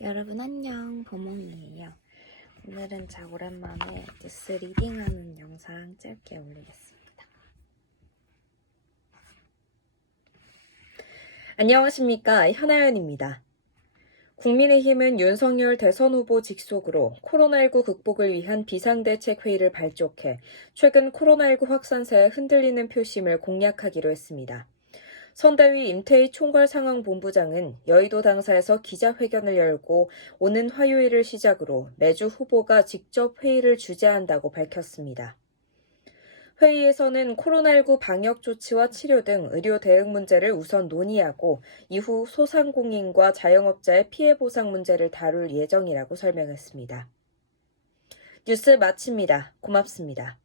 여러분 안녕, 보몽이에요. 오늘은 오랜만에 뉴스 리딩하는 영상 짧게 올리겠습니다. 안녕하십니까, 현아연입니다. 국민의힘은 윤석열 대선 후보 직속으로 코로나19 극복을 위한 비상대책회의를 발족해 최근 코로나19 확산세에 흔들리는 표심을 공략하기로 했습니다. 선대위 임태희 총괄상황본부장은 여의도 당사에서 기자회견을 열고 오는 화요일을 시작으로 매주 후보가 직접 회의를 주재한다고 밝혔습니다. 회의에서는 코로나19 방역 조치와 치료 등 의료 대응 문제를 우선 논의하고 이후 소상공인과 자영업자의 피해 보상 문제를 다룰 예정이라고 설명했습니다. 뉴스 마칩니다. 고맙습니다.